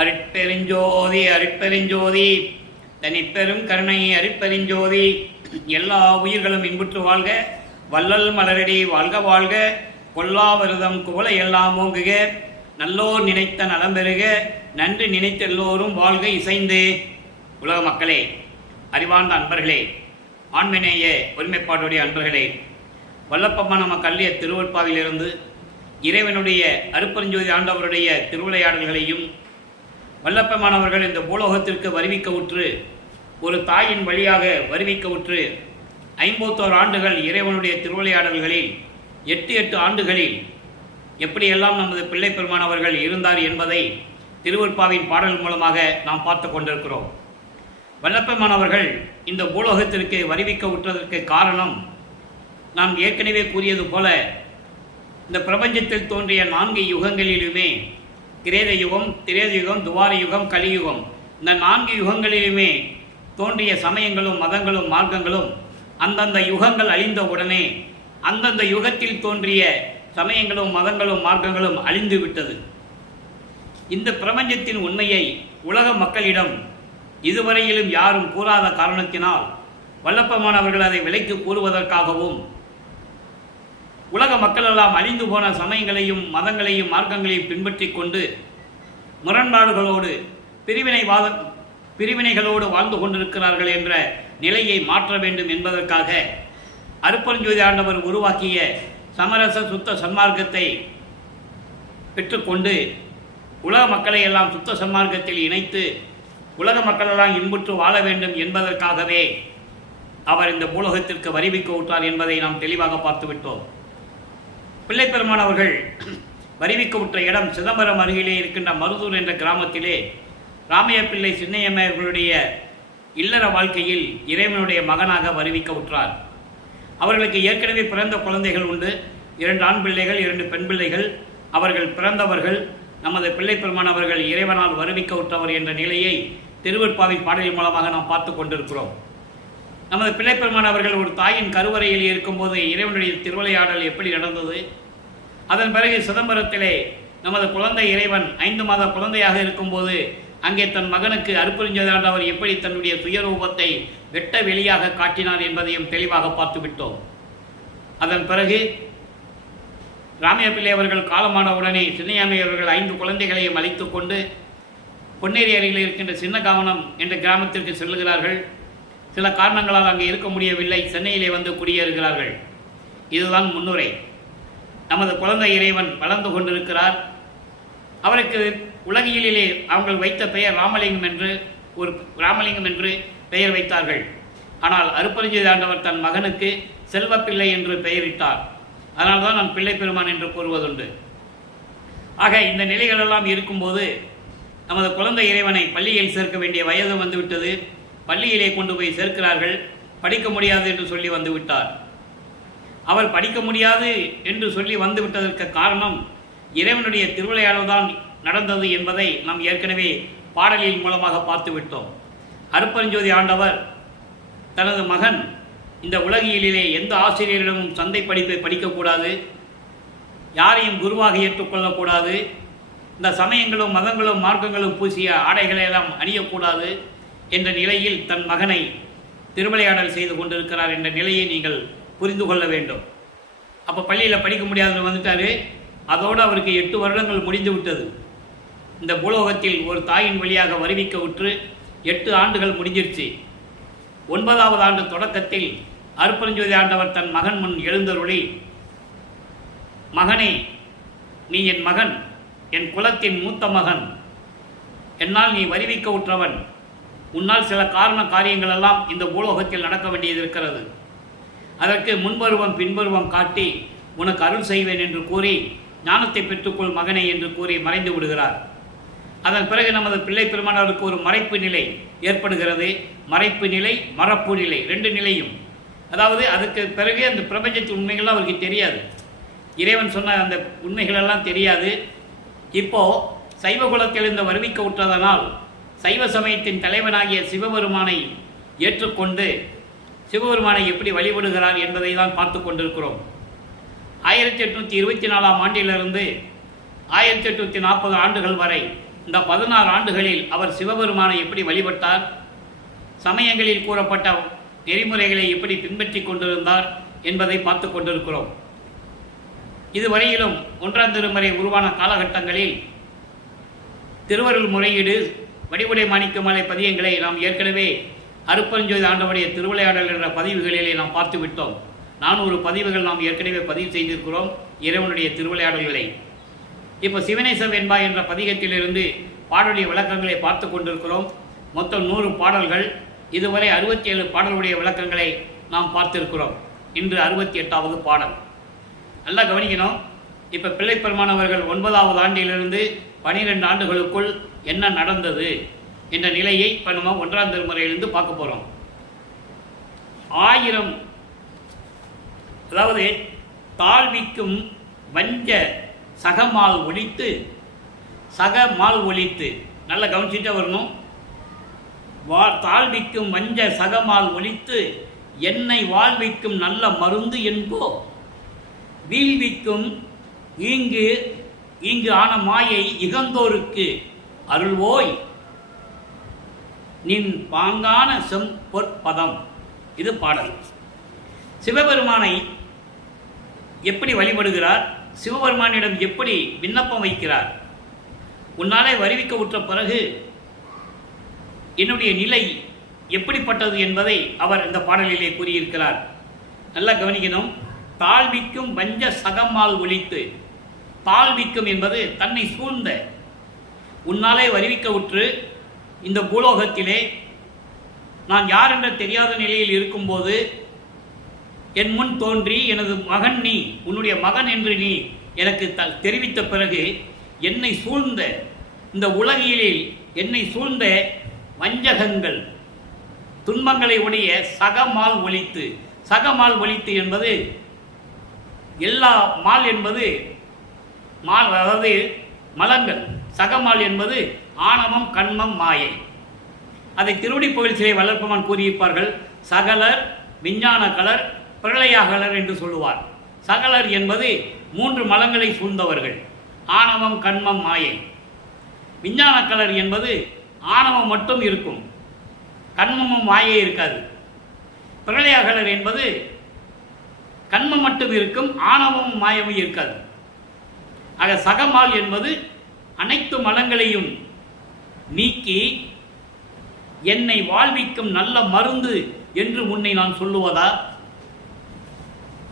அருட்பெருஞ்சோதி அருட்பெருஞ்சோதி தனிப்பெரும் கருணை அருட்பெருஞ்சோதி. எல்லா உயிர்களும் இன்புற்று வாழ்க, வள்ளல் மலரடி வாழ்க வாழ்க, கொல்லாவிரதம் குவளை எல்லாம் ஓங்குக, நல்லோர் நினைத்த நலம் பெறுக, நன்றி நினைத்த எல்லோரும் வாழ்க இசைந்து. உலக மக்களே, அறிவார்ந்த அன்பர்களே, ஆண்மநேய ஒருமைப்பாடுடைய அன்பர்களே, வல்லப்பம்மா நம்ம கல்லிய திருவற்பாவிலிருந்து இறைவனுடைய அருட்பெருஞ்சோதி ஆண்டவருடைய திருவிளையாடல்களையும் வல்லப்பமானவர்கள் இந்த பூலோகத்திற்கு வருவிக்க உற்று ஒரு தாயின் வழியாக வருவிக்க உற்று 51 ஆண்டுகள் இறைவனுடைய திருவிளையாடல்களில் 8 ஆண்டுகளில் எப்படியெல்லாம் நமது பிள்ளை பெருமானவர்கள் இருந்தார் என்பதை திருவற்பாவின் பாடல் மூலமாக நாம் பார்த்து கொண்டிருக்கிறோம். வல்லப்பமானவர்கள் இந்த பூலோகத்திற்கு வருவிக்க உற்றதற்கு காரணம், நாம் ஏற்கனவே கூறியது போல இந்த பிரபஞ்சத்தில் தோன்றிய 4 யுகங்களிலுமே கிரேத யுகம், திரேத யுகம், துவார யுகம், கலியுகம், இந்த 4 யுகங்களிலுமே தோன்றிய சமயங்களும் மதங்களும் மார்க்கங்களும் அந்தந்த யுகங்கள் அழிந்த உடனே அந்தந்த யுகத்தில் தோன்றிய சமயங்களும் மதங்களும் மார்க்கங்களும் அழிந்து விட்டது. இந்த பிரபஞ்சத்தின் உண்மையை உலக மக்களிடம் இதுவரையிலும் யாரும் கூறாத காரணத்தினால் வல்லப்பமானவர்கள் அதை விலைக்கு கூறுவதற்காகவும் உலக மக்களெல்லாம் அழிந்து போன சமயங்களையும் மதங்களையும் மார்க்கங்களையும் பின்பற்றி கொண்டு முரண்பாடுகளோடு பிரிவினைகளோடு வாழ்ந்து கொண்டிருக்கிறார்கள் என்ற நிலையை மாற்ற வேண்டும் என்பதற்காக அருட்பெருஞ்சோதி ஆண்டவர் உருவாக்கிய சமரச சுத்த சன்மார்க்கத்தை பெற்றுக்கொண்டு உலக மக்களை எல்லாம் சுத்த சன்மார்க்கத்தில் இணைத்து உலக மக்களெல்லாம் இன்புற்று வாழ வேண்டும் என்பதற்காகவே அவர் இந்த பூலோகத்திற்கு வருவிக்க விட்டார் என்பதை நாம் தெளிவாக பார்த்துவிட்டோம். பிள்ளை பெருமானவர்கள் வருவிக்க விட்ட இடம் சிதம்பரம் அருகிலே இருக்கின்ற மருதூர் என்ற கிராமத்திலே ராமைய பிள்ளை சின்னையம்மையர்களுடைய இல்லற வாழ்க்கையில் இறைவனுடைய மகனாக வருவிக்க உற்றார். அவர்களுக்கு ஏற்கனவே பிறந்த குழந்தைகள் உண்டு, 2 ஆண் பிள்ளைகள் 2 பெண் பிள்ளைகள். அவர்கள் பிறந்தவர்கள் நமது பிள்ளை பெருமானவர்கள் இறைவனால் வருவிக்க விட்டவர் என்ற நிலையை திருவற்பாவின் பாடலின் மூலமாக நாம் பார்த்து கொண்டிருக்கிறோம். நமது பிள்ளை பெருமானவர்கள் ஒரு தாயின் கருவறையில் இருக்கும்போது இறைவனுடைய திருவிளையாடல் எப்படி நடந்தது, அதன் பிறகு சிதம்பரத்திலே நமது குழந்தை இறைவன் 5 மாத குழந்தையாக இருக்கும்போது அங்கே தன் மகனுக்கு அருட்பெருஞ்சோதி ஆண்டவர் எப்படி தன்னுடைய சுயரூபத்தை வெட்ட வெளியாக காட்டினார் என்பதையும் தெளிவாக பார்த்துவிட்டோம். அதன் பிறகு ராமைய பிள்ளை அவர்கள் காலமானவுடனே சின்னையாமை அவர்கள் 5 குழந்தைகளையும் அழைத்து கொண்டு பொன்னேரி அருகில் இருக்கின்ற சின்னகாவனம் என்ற கிராமத்திற்கு செல்லுகிறார்கள். சில காரணங்களால் அங்கே இருக்க முடியவில்லை, சென்னையிலே வந்து குடியேறுகிறார்கள். இதுதான் முன்னுரை. நமது குழந்தை இறைவன் வளர்ந்து கொண்டிருக்கிறார். அவருக்கு உலகியலிலே அவர்கள் வைத்த பெயர் ராமலிங்கம் என்று பெயர் வைத்தார்கள். ஆனால் அருட்பெருஞ்சோதி ஆண்டவர் தன் மகனுக்கு செல்வப்பிள்ளை என்று பெயரிட்டார். அதனால்தான் நான் பிள்ளை பெருமான் என்று கூறுவதுண்டு. ஆக இந்த நிலைகளெல்லாம் இருக்கும்போது நமது குழந்தை இறைவனை பள்ளியில் சேர்க்க வேண்டிய வயது வந்துவிட்டது. பள்ளியிலே கொண்டு போய் சேர்க்கிறார்கள். படிக்க முடியாது என்று சொல்லி வந்துவிட்டார். அவர் படிக்க முடியாது என்று சொல்லி வந்துவிட்டதற்கு காரணம் இறைவனுடைய திருவிளையாடல் தான் நடந்தது என்பதை நாம் ஏற்கனவே பாடலின் மூலமாக பார்த்துவிட்டோம். அருட்பெருஞ்சோதி ஆண்டவர் தனது மகன் இந்த உலகியலிலே எந்த ஆசிரியரிடமும் சந்தை படிப்பை படிக்கக்கூடாது, யாரையும் குருவாக ஏற்றுக்கொள்ளக்கூடாது, இந்த சமயங்களும் மதங்களும் மார்க்கங்களும் பூசிய ஆடைகளை எல்லாம் அணியக்கூடாது என்ற நிலையில் தன் மகனை திருவிளையாடல் செய்து கொண்டிருக்கிறார் என்ற நிலையை நீங்கள் புரிந்து கொள்ள வேண்டும். அப்போ பள்ளியில் படிக்க முடியாதுன்னு வந்துட்டார். அதோடு அவருக்கு 8 வருடங்கள் முடிந்து விட்டது. இந்த பூலோகத்தில் ஒரு தாயின் வழியாக வருவிக்க உற்று 8 ஆண்டுகள் முடிஞ்சிருச்சு. 9வது ஆண்டு தொடக்கத்தில் அருட்பெருஞ்சோதி ஆண்டவர் தன் மகன் முன் எழுந்தருளி, மகனே, நீ என் மகன், என் குலத்தின் மூத்த மகன், என்னால் நீ வருவிக்க உற்றவன், உன்னால் சில காரியங்கள் எல்லாம் இந்த பூலோகத்தில் நடக்க வேண்டியது இருக்கிறது. அதற்கு முன்பருவம் பின்பருவம் காட்டி உனக்கு அருள் செய்வேன் என்று கூறி ஞானத்தை பெற்றுக்கொள் மகனே என்று கூறி மறைந்து விடுகிறார். அதன் பிறகு நமது பிள்ளை பெருமானவருக்கு ஒரு மறைப்பு நிலை ஏற்படுகிறது. மறைப்பு நிலை, மறப்பு நிலை, 2 நிலையும். அதாவது அதுக்கு பிறகு அந்த பிரபஞ்சத்தின் உண்மைகள்லாம் அவருக்கு தெரியாது. இறைவன் சொன்ன அந்த உண்மைகளெல்லாம் தெரியாது. இப்போது சைவ குலத்தில் இந்த வருவிக்க உற்றதனால் சைவ சமயத்தின் தலைவனாகிய சிவபெருமானை ஏற்றுக்கொண்டு சிவபெருமானை எப்படி வழிபடுகிறார் என்பதை தான் பார்த்து கொண்டிருக்கிறோம். 1824 ஆண்டிலிருந்து 1840 ஆண்டுகள் வரை இந்த 16 ஆண்டுகளில் அவர் சிவபெருமானை எப்படி வழிபட்டார், சமயங்களில் கூறப்பட்ட நெறிமுறைகளை எப்படி பின்பற்றி கொண்டிருந்தார் என்பதை பார்த்து கொண்டிருக்கிறோம். இதுவரையிலும் 1ஆம் திருமுறை உருவான காலகட்டங்களில் திருவருள் முறையீடு, வடிவுடை மாணிக்கமலை பதியங்களை நாம் ஏற்கனவே அருட்பெருஞ்சோதி ஆண்டவருடைய திருவிளையாடல் என்ற பதிவுகளிலே நாம் பார்த்து விட்டோம். 400 பதிவுகள் நாம் ஏற்கனவே பதிவு செய்திருக்கிறோம் இறைவனுடைய திருவிளையாடல்களை. இப்போ சிவனேச வெண்பா என்ற பதிகத்திலிருந்து பாடலுடைய விளக்கங்களை பார்த்து கொண்டிருக்கிறோம். மொத்தம் 100 பாடல்கள். இதுவரை 67 பாடலுடைய விளக்கங்களை நாம் பார்த்திருக்கிறோம். இன்று 68வது பாடல். நல்லா கவனிக்கணும். இப்போ பிள்ளைப்பெருமானவர்கள் 9வது ஆண்டிலிருந்து 12 ஆண்டுகளுக்குள் என்ன நடந்தது என்ற நிலையை இப்போ நம்ம 1ஆம் திருமுறையிலிருந்து பார்க்க போகிறோம். 1000, அதாவது தாழ்விக்கும் வஞ்ச சகமால் ஒழித்து, சகமால் ஒழித்து, நல்லா கவனிச்சுட்டே வரணும். தாழ்விக்கும் வஞ்ச சகமால் ஒழித்து என்னை வாழ்விக்கும் நல்ல மருந்து என்போ, வீழ்விக்கும் இங்கு ஆன மாயை இகந்தோருக்கு அருள்வோய் நின் பாங்கான செம்பொற்பதம். இது பாடல். சிவபெருமானை எப்படி வழிபடுகிறார், சிவபெருமானிடம் எப்படி விண்ணப்பம் வைக்கிறார், உன்னாலே வருவிக்க உற்ற பிறகு என்னுடைய நிலை எப்படிப்பட்டது என்பதை அவர் இந்த பாடலிலே கூறியிருக்கிறார். நல்லா கவனிக்கணும். தாழ்விக்கும் வஞ்ச சகமால் ஒழித்து, தாழ்விக்கும் என்பது தன்னை சூழ்ந்த, உன்னாலே வருவிக்க உற்று இந்த பூலோகத்திலே நான் யார் என்ற தெரியாத நிலையில் இருக்கும்போது என் முன் தோன்றி எனது மகன் நீ, உன்னுடைய மகன் என்று நீ எனக்கு தெரிவித்த பிறகு என்னை சூழ்ந்த இந்த உலகியலில் என்னை சூழ்ந்த வஞ்சகங்கள், துன்பங்களை உடைய சகமால் ஒழித்து. சகமால் ஒழித்து என்பது எல்லா மால் என்பது மால், அதாவது மலங்கள். சகமால் என்பது ஆணவம், கண்மம், மாயை. அதை திருவடி புகழ்ச்சியை வளர்ப்பமான் கூறியிருப்பார்கள். சகலர், விஞ்ஞான கலர், பிரளயாகலர் என்று சொல்லுவார். சகலர் என்பது 3 மலங்களை சூழ்ந்தவர்கள், ஆணவம், கண்மம், மாயை. விஞ்ஞான கலர் என்பது ஆணவம் மட்டும் இருக்கும், கண்மமும் மாயை இருக்காது. பிரளயாகலர் என்பது கண்மம் மட்டும் இருக்கும், ஆணவமும் மாயமும் இருக்காது. ஆக சகமால் என்பது அனைத்து மலங்களையும் நீக்கி என்னை வாழ்விக்கும் நல்ல மருந்து என்று உன்னை நான் சொல்லுவதா?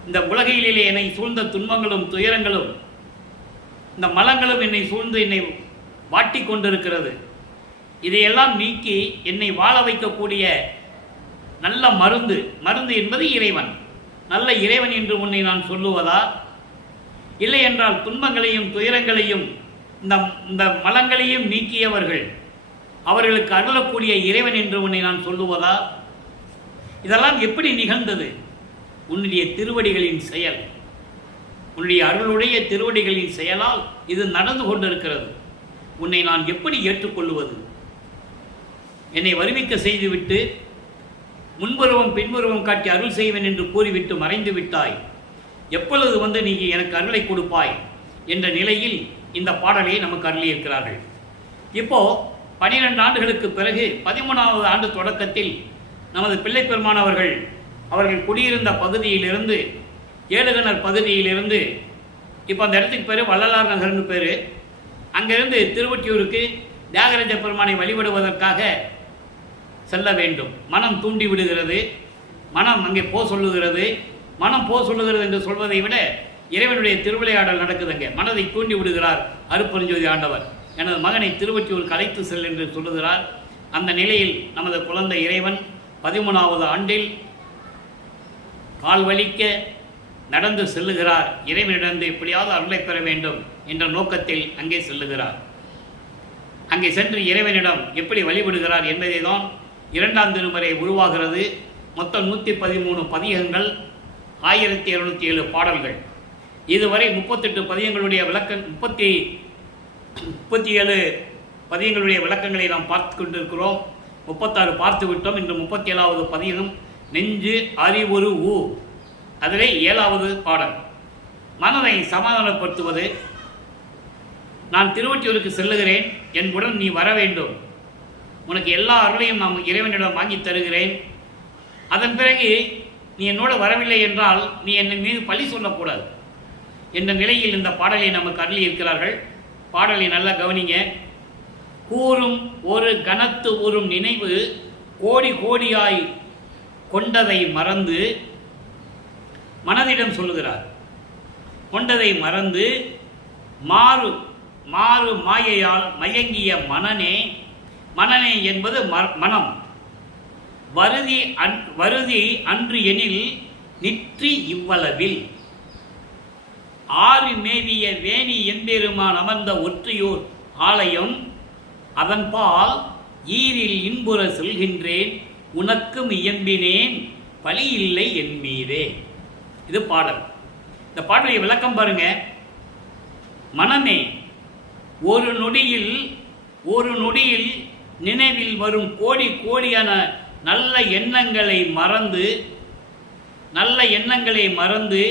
இந்த உலகையிலே என்னை சூழ்ந்த துன்பங்களும் துயரங்களும், இந்த மலங்களும் என்னை சூழ்ந்து என்னை வாட்டி கொண்டிருக்கிறது. இதையெல்லாம் நீக்கி என்னை வாழ வைக்கக்கூடிய நல்ல மருந்து, மருந்து என்பது இறைவன், நல்ல இறைவன் என்று உன்னை நான் சொல்லுவதா? இல்லை என்றால் துன்பங்களையும் துயரங்களையும் இந்த மலங்களையும் நீக்கியவர்கள், அவர்களுக்கு அருளக்கூடிய இறைவன் என்று உன்னை நான் சொல்லுவதா? இதெல்லாம் எப்படி நிகழ்ந்தது? உன்னுடைய திருவடிகளின் செயல், உன்னுடைய அருளுடைய திருவடிகளின் செயலால் இது நடந்து கொண்டிருக்கிறது. உன்னை நான் எப்படி ஏற்றுக்கொள்வது? என்னை வருவிக்க செய்துவிட்டு முன்புருவம் பின்புருவம் காட்டி அருள் செய்வேன் என்று கூறிவிட்டு மறைந்து விட்டாய். எப்பொழுது நீ எனக்கு அருளை கொடுப்பாய் என்ற நிலையில் இந்த பாடலை நமக்கு அருளியிருக்கிறார்கள். இப்போ 12 ஆண்டுகளுக்கு பிறகு 13வது ஆண்டு தொடக்கத்தில் நமது பிள்ளைப்பெருமான் அவர்கள் குடியிருந்த பகுதியிலிருந்து, ஏழுகணர் பகுதியிலிருந்து, இப்போ அந்த இடத்துக்கு பேர் வள்ளலார் நகர்னு பேர், அங்கிருந்து திருவொற்றியூருக்கு தியாகராஜ பெருமானை வழிபடுவதற்காக செல்ல வேண்டும். மனம் தூண்டி விடுகிறது, மனம் அங்கே சொல்லுகிறது. மனம் சொல்லுகிறது என்று சொல்வதை விட இறைவனுடைய திருவிளையாடல் நடக்குதுங்க. மனதை தூண்டி விடுகிறார் அருட்பெருஞ்சோதி ஆண்டவர். எனது மகனை திருவொற்றியூருக்கு அழைத்து செல் என்று சொல்லுகிறார். அந்த நிலையில் நமது குழந்தை இறைவன் 13வது ஆண்டில் கால் வலிக்க நடந்து செல்லுகிறார். இறைவனிடந்து எப்படியாவது அருளை பெற வேண்டும் என்ற நோக்கத்தில் அங்கே செல்லுகிறார். அங்கே சென்று இறைவனிடம் எப்படி வழிபடுகிறார் என்பதை தான் 2ஆம் திருமுறை உருவாகிறது. மொத்தம் 113 பதிகங்கள், 1207 பாடல்கள். இதுவரை 38 பதியங்களுடைய 37 பதியங்களுடைய விளக்கங்களை நாம் பார்த்து கொண்டிருக்கிறோம். 36 பார்த்து விட்டோம். இன்று 37வது பதியம் நெஞ்சு அறிவுரு ஊ. அதிலே 7வது பாடல். மனதை சமாதானப்படுத்துவது, நான் திருவொற்றியூருக்கு செல்லுகிறேன், என் உடன் நீ வர வேண்டும், உனக்கு எல்லா அருளையும் நான் இறைவனிடம் வாங்கி தருகிறேன். அதன் பிறகு நீ என்னோட வரவில்லை என்றால் நீ என்னை மீது பழி சொல்லக்கூடாது என்ற நிலையில் இந்த பாடலை நமக்கு அருளி இருக்கிறார்கள். பாடலை நல்லா கவனிங்க. கூறும் ஒரு கணத்து ஊறும் நினைவு கோடி கோடியாய் கொண்டதை மறந்து, மனதிடம் சொல்லுகிறார், கொண்டதை மறந்து மாறு மாறு மாயையால் மயங்கிய மனனே, மனனே என்பது மனம், வருதி அன்று எனில் நிற்றி இவ்வளவில் ஆறு மேவிய வேணி எம்பெருமான் அமர்ந்த ஒற்றியூர் ஆலயம், அதன்பால் ஈரில் இன்புற செல்கின்றேன், உனக்கும் இயம்பினேன் பழி இல்லை என் மீதே. இது பாடல். இந்த பாடலை விளக்கம் பாருங்க. மனமே, ஒரு நொடியில் நினைவில் வரும் கோடி கோடியான நல்ல எண்ணங்களை மறந்து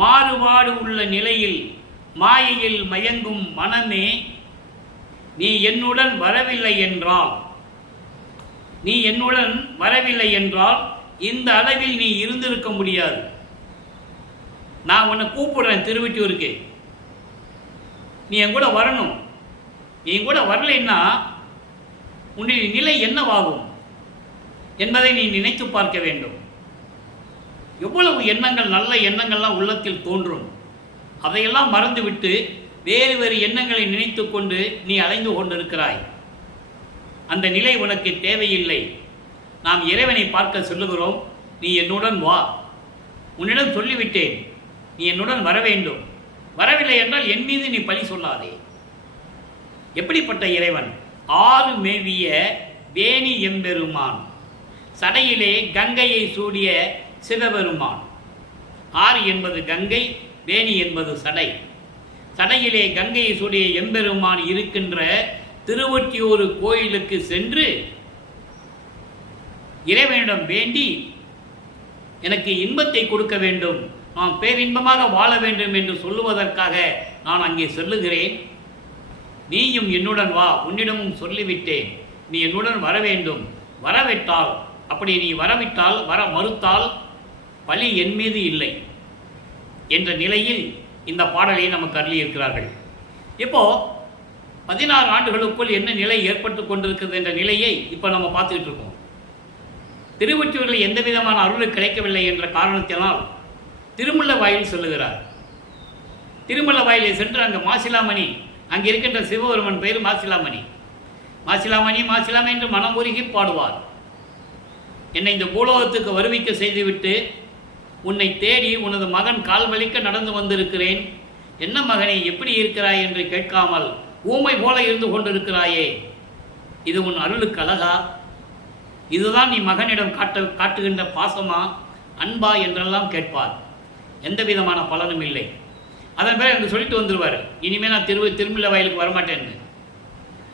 மாறுபாடு உள்ள நிலையில் மாயையில் மயங்கும் மனமே, நீ என்னுடன் வரவில்லை என்றால் இந்த அளவில் நீ இருந்திருக்க முடியாது. நான் உன்னை கூப்பிடுறேன் திருவொற்றியூருக்கு, நீ என் கூட வரணும். நீ என் கூட வரலைன்னா உன்னுடைய நிலை என்னவாகும் என்பதை நீ நினைத்து பார்க்க வேண்டும். எவ்வளவு எண்ணங்கள், நல்ல எண்ணங்கள்லாம் உள்ளத்தில் தோன்றும். அதையெல்லாம் மறந்துவிட்டு வேறு வேறு எண்ணங்களை நினைத்து கொண்டு நீ அலைந்து கொண்டிருக்கிறாய். அந்த நிலை உனக்கு தேவையில்லை. நாம் இறைவனை பார்க்க சொல்லுகிறோம், நீ என்னுடன் வா. உன்னிடம் சொல்லிவிட்டேன், நீ என்னுடன் வர வேண்டும். வரவில்லை என்றால் என் மீது நீ பழி சொல்லாதே. எப்படிப்பட்ட இறைவன்? ஆறு மேவிய வேணி எம்பெருமான், சடையிலே கங்கையை சூடிய சிவபெருமான். ஆறு என்பது கங்கை, வேணி என்பது சடை. சடையிலே கங்கையை சூடிய எம்பெருமான் இருக்கின்ற திருவொற்றியூர் கோயிலுக்கு சென்று இறைவனிடம் வேண்டி எனக்கு இன்பத்தை கொடுக்க வேண்டும், நான் பேரின்பமாக வாழ வேண்டும் என்று சொல்லுவதற்காக நான் அங்கே செல்லுகிறேன். நீயும் என்னுடன் வா, உன்னிடமும் சொல்லிவிட்டேன், நீ என்னுடன் வர வேண்டும். வரவிட்டால், அப்படி நீ வரவிட்டால், வர மறுத்தால் பழி என் மீது இல்லை என்ற நிலையில் இந்த பாடலை நமக்கு அருளி இருக்கிறார்கள். இப்போ 16 ஆண்டுகளுக்குள் என்ன நிலை ஏற்பட்டு கொண்டிருக்கிறது என்ற நிலையை இப்போ நம்ம பார்த்துக்கிட்டு இருக்கோம். திருவொற்றியூரில் எந்த விதமான அருள் கிடைக்கவில்லை என்ற காரணத்தினால் திருமுல்ல வாயில் சொல்லுகிறார். திருமுல்ல வாயிலை சென்று அங்கே மாசிலாமணி, அங்கே இருக்கின்ற சிவபெருமன் பெயர் மாசிலாமணி. மாசிலாமணி மாசிலாமணி என்று மனம் உருகி பாடுவார். என்னை இந்த பூலோகத்துக்கு வருவிக்க செய்துவிட்டு உன்னை தேடி உனது மகன் கால் வலிக்க நடந்து வந்திருக்கிறேன். என்ன மகனே, எப்படி இருக்கிறாய் என்று கேட்காமல் ஊமை போல இருந்து கொண்டிருக்கிறாயே, இது உன் அருளுக்கு அழகா? இதுதான் நீ மகனிடம் காட்டுகின்ற பாசமா, அன்பா என்றெல்லாம் கேட்பார். எந்த விதமான பலனும் இல்லை. அதன் பிறகு எனக்கு சொல்லிட்டு வந்துடுவார், இனிமேல் நான் திருமுல்ல வாயிலுக்கு வரமாட்டேன்னு.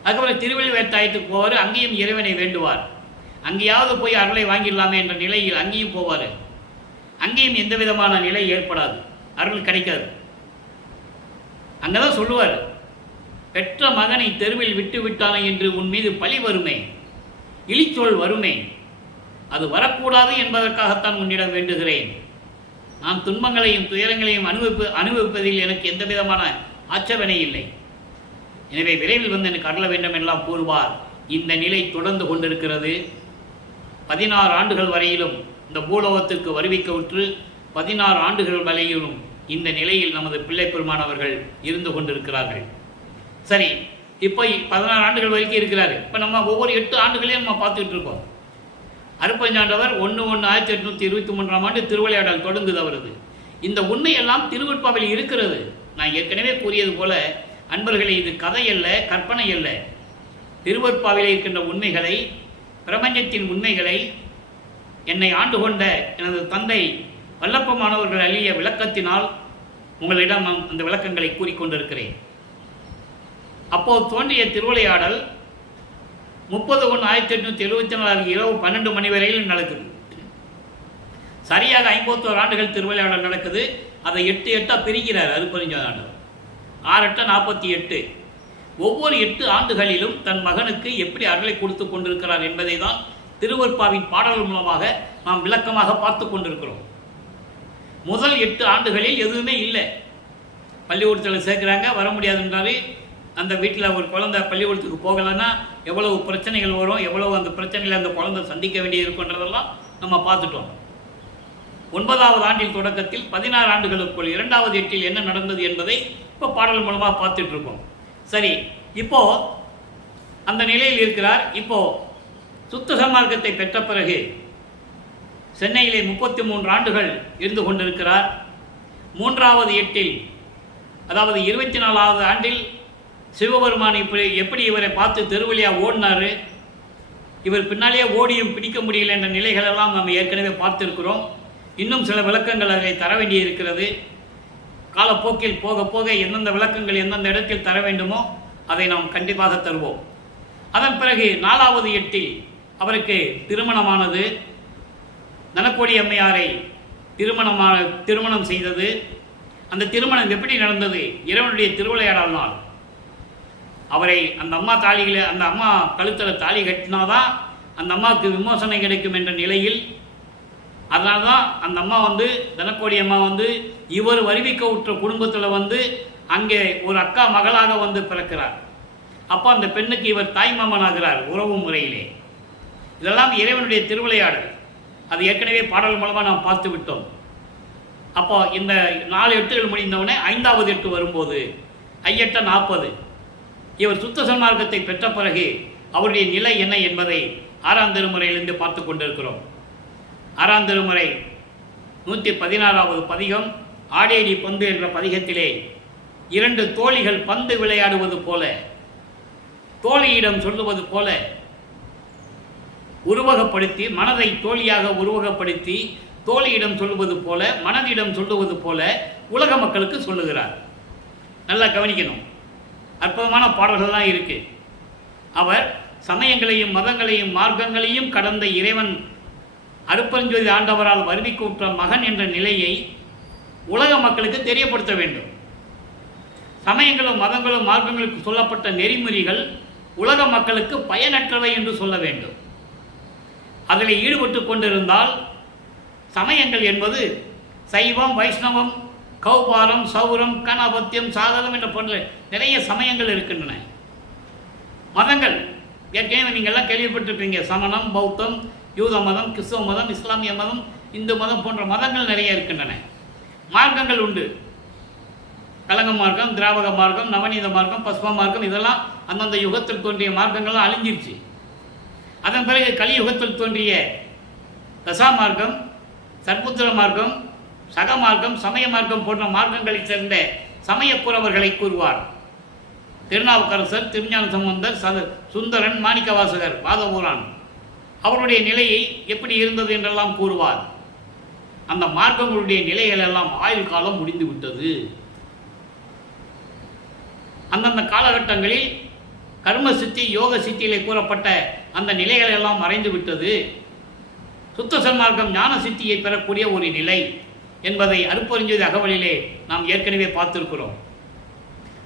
அதுக்கப்புறம் திருவள்ளுவேத்தாயத்துக்கு போவார். அங்கேயும் இறைவனை வேண்டுவார். அங்கேயாவது போய் அருளை வாங்கிடலாமே என்ற நிலையில் அங்கேயும் போவார். அங்கேயும் எந்த விதமான நிலை ஏற்படாது, அருள் கிடைக்காது. அங்கதான் சொல்லுவார், பெற்ற மகனை தெருவில் விட்டு விட்டானே என்று உன் மீது பழி வருமே, இழிச்சொல் வருமே, அது வரக்கூடாது என்பதற்காகத்தான் உன்னிடம் வேண்டுகிறேன். நான் துன்பங்களையும் துயரங்களையும் அனுபவிப்பதில் எனக்கு எந்த விதமான ஆட்சேபனை இல்லை. எனவே விரைவில் வந்து எனக்கு அருள வேண்டும் என்றெல்லாம் கூறுவார். இந்த நிலை தொடர்ந்து கொண்டிருக்கிறது. 16 ஆண்டுகள் வரையிலும் இந்த பூலோகத்திற்கு வருவிக்க உற்று 16 ஆண்டுகள் வரையிலும் இந்த நிலையில் நமது பிள்ளை பெருமானவர்கள் இருந்து கொண்டிருக்கிறார்கள். சரி, இப்போ 16 ஆண்டுகள் வரைக்கும் இருக்கிறாரு. இப்போ நம்ம ஒவ்வொரு 8 ஆண்டுகளையும் நம்ம பார்த்துக்கிட்டு இருக்கோம். அருப்பஞ்சாண்டவர் 1/1/1823 ஆண்டு திருவிளையாடல் தொடங்குது அவரது. இந்த உண்மையெல்லாம் திருவொற்பாவில் இருக்கிறது. நான் ஏற்கனவே கூறியது போல அன்பர்களே, இது கதை அல்ல, கற்பனை அல்ல. திருவொற்பாவில் இருக்கின்ற உண்மைகளை, பிரபஞ்சத்தின் உண்மைகளை என்னை ஆண்டு கொண்ட எனது தந்தை வல்லப்பமானவர்கள் அழிய விளக்கத்தினால் உங்களிடம் நான் அந்த விளக்கங்களை கூறிக்கொண்டிருக்கிறேன். அப்போது தோன்றிய திருவிளையாடல் 30/1/1874 இரவு 12 மணி வரையிலும் நடக்குது. சரியாக 51 ஆண்டுகள் திருவிளையாடல் நடக்குது. அதை 8 8 பிரிக்கிறார் அருப்பெருஞ்சாண்டவர். 6 48. ஒவ்வொரு 8 ஆண்டுகளிலும் தன் மகனுக்கு எப்படி அருளை கொடுத்து கொண்டிருக்கிறார் என்பதை தான் திருவருட்பாவின் பாடல்கள் மூலமாக நாம் விளக்கமாக பார்த்து கொண்டிருக்கிறோம். முதல் 8 ஆண்டுகளில் எதுவுமே இல்லை. பள்ளிக்கூடத்தில் சேர்க்குறாங்க, வர முடியாதுன்றாரு. அந்த வீட்டில் ஒரு குழந்தை பள்ளிக்கூடத்துக்கு போகலைன்னா எவ்வளவு பிரச்சனைகள் வரும், எவ்வளவு அந்த பிரச்சனையில் அந்த குழந்தை சந்திக்க வேண்டியது இருக்குன்றதெல்லாம் நம்ம பார்த்துட்டோம். 9வது ஆண்டில் தொடக்கத்தில் 16 ஆண்டுகளுக்குள் 2வது 8 என்ன நடந்தது என்பதை இப்போ பாடல் மூலமாக பார்த்துட்டு இருக்கோம். சரி, இப்போ அந்த நிலையில் இருக்கிறார். இப்போ சுத்த சன்மார்க்கத்தை பெற்ற பிறகு சென்னையிலே 33 ஆண்டுகள் இருந்து கொண்டிருக்கிறார். 3வது 8 அதாவது 24வது ஆண்டில் சிவபெருமான் எப்படி இவரை பார்த்து தெருவழியாக ஓடினார், இவர் பின்னாலேயே ஓடியும் பிடிக்க முடியல என்ற நிலைகளெல்லாம் நம்ம ஏற்கனவே பார்த்துருக்கிறோம். இன்னும் சில விளக்கங்கள் அதை தர வேண்டியிருக்கிறது. காலப்போக்கில் போக போக எந்தெந்த விளக்கங்கள் எந்தெந்த இடத்தில் தர வேண்டுமோ அதை நாம் கண்டிப்பாக தருவோம். அதன் பிறகு 4வது 8 அவருக்கு திருமணமானது. தனக்கோடி அம்மையாரை திருமணம் செய்தது. அந்த திருமணம் எப்படி நடந்தது? இறைவனுடைய திருவிளையாடல் நாள். அவரை அந்த அம்மா கழுத்தில் தாலி கட்டினாதான் அந்த அம்மாவுக்கு விமோசனை கிடைக்கும் என்ற நிலையில், அதனால தான் அந்த அம்மா தனக்கோடி அம்மா இவர் வருவிக்க உற்ற குடும்பத்தில் அங்கே ஒரு அக்கா மகளாக பிறக்கிறார். அப்போ அந்த பெண்ணுக்கு இவர் தாய்மாமன் ஆகிறார் உறவு முறையிலே. இதெல்லாம் இறைவனுடைய திருவிளையாடல். அது ஏற்கனவே பாடல் மூலமாக நாம் பார்த்து விட்டோம். அப்போ இந்த 4 8கள் முடிந்தவுடனே 5வது 8 வரும்போது 8 40 இவர் சுத்த சன்மார்க்கத்தை பெற்ற பிறகு அவருடைய நிலை என்ன என்பதை 6ஆம் திருமுறையிலிருந்து பார்த்து கொண்டிருக்கிறோம். 6ஆம் திருமுறை 116வது பதிகம் ஆடேடி பந்து என்ற பதிகத்திலே 2 தோழிகள் பந்து விளையாடுவது போல, தோழியிடம் சொல்லுவது போல உருவகப்படுத்தி, மனதை தோழியாக உருவகப்படுத்தி தோழியிடம் சொல்லுவது போல, மனதிடம் சொல்லுவது போல உலக மக்களுக்கு சொல்லுகிறார். நல்லா கவனிக்கணும். அற்புதமான பாடல்கள்லாம் இருக்கு. அவர் சமயங்களையும் மதங்களையும் மார்க்கங்களையும் கடந்த இறைவன் அருட்பெருஞ்சோதி ஆண்டவரால் வருவிக்க உற்ற மகன் என்ற நிலையை உலக மக்களுக்கு தெரியப்படுத்த வேண்டும். சமயங்களும் மதங்களும் மார்க்கங்களுக்கு சொல்லப்பட்ட நெறிமுறைகள் உலக மக்களுக்கு பயனற்றவை என்று சொல்ல வேண்டும். அதில் ஈடுபட்டு கொண்டிருந்தால் சமயங்கள் என்பது சைவம், வைஷ்ணவம், கௌபாரம், சௌரம், கணபத்தியம், சாதகம் என்ற போன்ற நிறைய சமயங்கள் இருக்கின்றன. மதங்கள் ஏற்கனவே நீங்கள்லாம் கேள்விப்பட்டிருப்பீங்க. சமணம், பௌத்தம், யூத மதம், கிறிஸ்தவ மதம், இஸ்லாமிய மதம், இந்து மதம் போன்ற மதங்கள் நிறைய இருக்கின்றன. மார்க்கங்கள் உண்டு. கலங்க மார்க்கம், திராவக மார்க்கம், நவநீத மார்க்கம், பஸ்ம மார்க்கம், இதெல்லாம் அந்தந்த யுகத்தில் தோன்றிய மார்க்கங்கள்லாம் அழிஞ்சிருச்சு. அதன் பிறகு கலியுகத்தில் தோன்றிய தசா மார்க்கம், சர்புத்திர மார்க்கம், சக மார்க்கம், சமய மார்க்கம் போன்ற மார்க்கங்களைச் சேர்ந்த சமயக்குறவர்களை கூறுவார். திருநாவுக்கரசர், திருஞான சம்பந்தர், சுந்தரன், மாணிக்கவாசகர், வாதவூரான் அவருடைய நிலையை எப்படி இருந்தது என்றெல்லாம் கூறுவார். அந்த மார்க்கங்களுடைய நிலைகள் எல்லாம் ஆயுள் காலம் முடிந்து விட்டது. அந்தந்த காலகட்டங்களில் கர்ம சித்தி, யோக சித்தியிலே கூறப்பட்ட அந்த நிலைகள் எல்லாம் மறைந்து விட்டது. சுத்த சன்மார்க்கம் ஞான சித்தியை பெறக்கூடிய ஒரு நிலை என்பதை அருட்பெருஞ்சோதி அகவலிலே நாம் ஏற்கனவே பார்த்திருக்கிறோம்.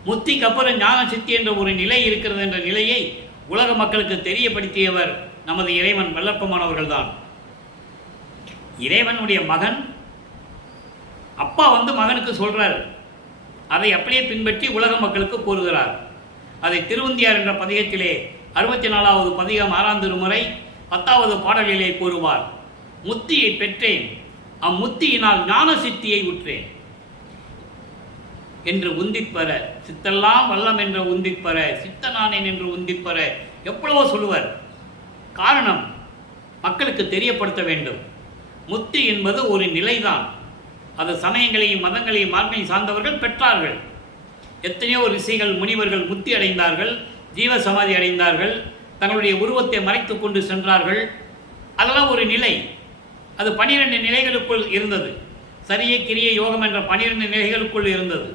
முத்திக்கு அப்புறம் ஞான சித்தி என்ற ஒரு நிலை இருக்கிறது என்ற நிலையை உலக மக்களுக்கு தெரியப்படுத்தியவர் நமது இறைவன் வல்லற்பமானவர்கள்தான். இறைவனுடைய மகன் அப்பா மகனுக்கு சொல்றார். அதை அப்படியே பின்பற்றி உலக மக்களுக்கு கூறுகிறார். அதை திருவந்தியார் என்ற பதிகத்திலே 64வது பதிகம் 6ஆம் திருமுறை 10வது பாடலிலே கூறுவார். முத்தியை பெற்றேன், அம்முத்தியினால் ஞான சித்தியை உற்றேன் என்று உந்திப்பெற, சித்தெல்லாம் வல்லம் என்ற உந்திப்பெற, சித்தனானேன் என்று உந்திப்பெற எவ்வளவோ சொல்லுவர். காரணம், மக்களுக்கு தெரியப்படுத்த வேண்டும். முத்தி என்பது ஒரு நிலைதான். அது சமயங்களையும் மதங்களையும் மார்க்கங்களையும் சார்ந்தவர்கள் பெற்றார்கள். எத்தனையோ ரிஷிகள், முனிவர்கள் முத்தி அடைந்தார்கள், ஜீவ சமாதி அடைந்தார்கள், தங்களுடைய உருவத்தை மறைத்து கொண்டு சென்றார்கள். அதெல்லாம் ஒரு நிலை. அது 12 நிலைகளுக்குள் இருந்தது. சரியை, கிரியை, யோகம் என்ற 12 நிலைகளுக்குள் இருந்தது.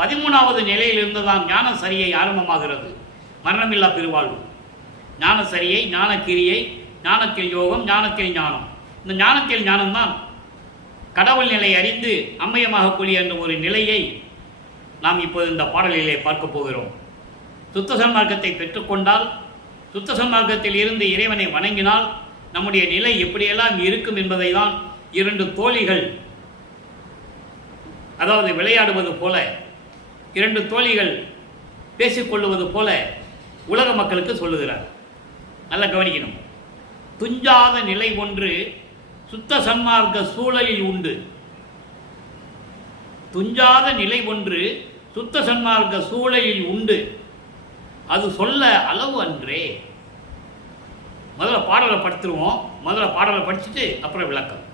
13வது நிலையில் இருந்துதான் ஞான சரியை ஆரம்பமாகிறது. மரணமில்லா பெருவாழ்வு. ஞான சரியை, ஞான கிரியை, ஞானத்தில் யோகம், ஞானத்தில் ஞானம். இந்த ஞானத்தில் ஞானம்தான் கடவுள் நிலை அறிந்து அம்மயமாக கூடிய என்ற ஒரு நிலையை நாம் இப்போது இந்த பாடலிலே பார்க்க போகிறோம். சுத்த சன்மார்க்கத்தை பெற்றுக்கொண்டால், சுத்த சன்மார்க்கத்தில் இருந்து இறைவனை வணங்கினால் நம்முடைய நிலை எப்படியெல்லாம் இருக்கும் என்பதை தான் இரண்டு தோழிகள், அதாவது விளையாடுவது போல, இரண்டு தோழிகள் பேசிக்கொள்ளுவது போல உலக மக்களுக்கு சொல்லுகிறார். நல்லா கவனிக்கணும். துஞ்சாத நிலை ஒன்று சுத்த சன்மார்க்க சூழலில் உண்டு. துஞ்சாத நிலை ஒன்று சுத்த சன்மார்க்க சூழலில் உண்டு, அது சொல்ல அளவு அன்றே. முதல்ல பாடலை படித்துருவோம். முதல்ல பாடலை படிச்சுட்டு அப்புறம் விளக்கம்.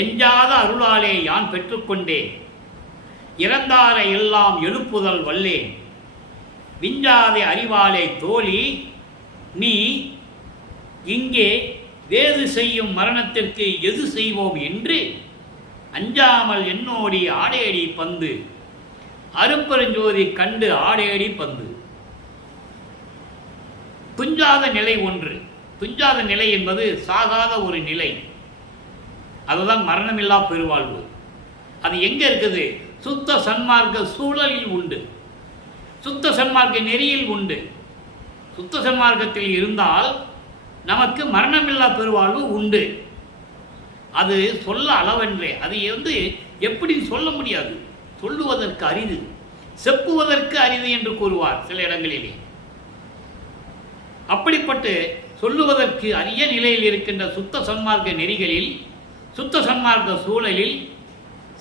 எஞ்சாத அருளாலே யான் பெற்றுக்கொண்டேன், இறந்தாரை எல்லாம் எழுப்புதல் வல்லேன். விஞ்சாதே அறிவாலே தோழி நீ இங்கே வேது செய்யும் மரணத்திற்கு எது செய்வோம் என்று அஞ்சாமல் என்னோடி ஆடேடி பந்து, அருப்பெருஞ்சோதி கண்டு ஆடேடி பந்து. துஞ்சாத நிலை ஒன்று. துஞ்சாத நிலை என்பது சாகாத ஒரு நிலை, அதுதான் மரணமில்லா பெருவாழ்வு. அது எங்க இருக்குது? சுத்த சன்மார்க்க சூழலில் உண்டு, சுத்த சன்மார்க்க நெறியில் உண்டு. சுத்த சன்மார்க்கத்தில் இருந்தால் நமக்கு மரணமில்லா பெருவாழ்வு உண்டு. அது சொல்ல அளவென்றே. அது எப்படி சொல்ல முடியாது, சொல்லுவதற்கு அரிது, செப்புவதற்கு அரிது என்று கூறுவார் சில இடங்களிலே. அப்படிப்பட்டு சொல்லுவதற்கு அரிய நிலையில் இருக்கின்ற சுத்த சன்மார்க்க நெறிகளில், சுத்த சன்மார்க்க சூழலில்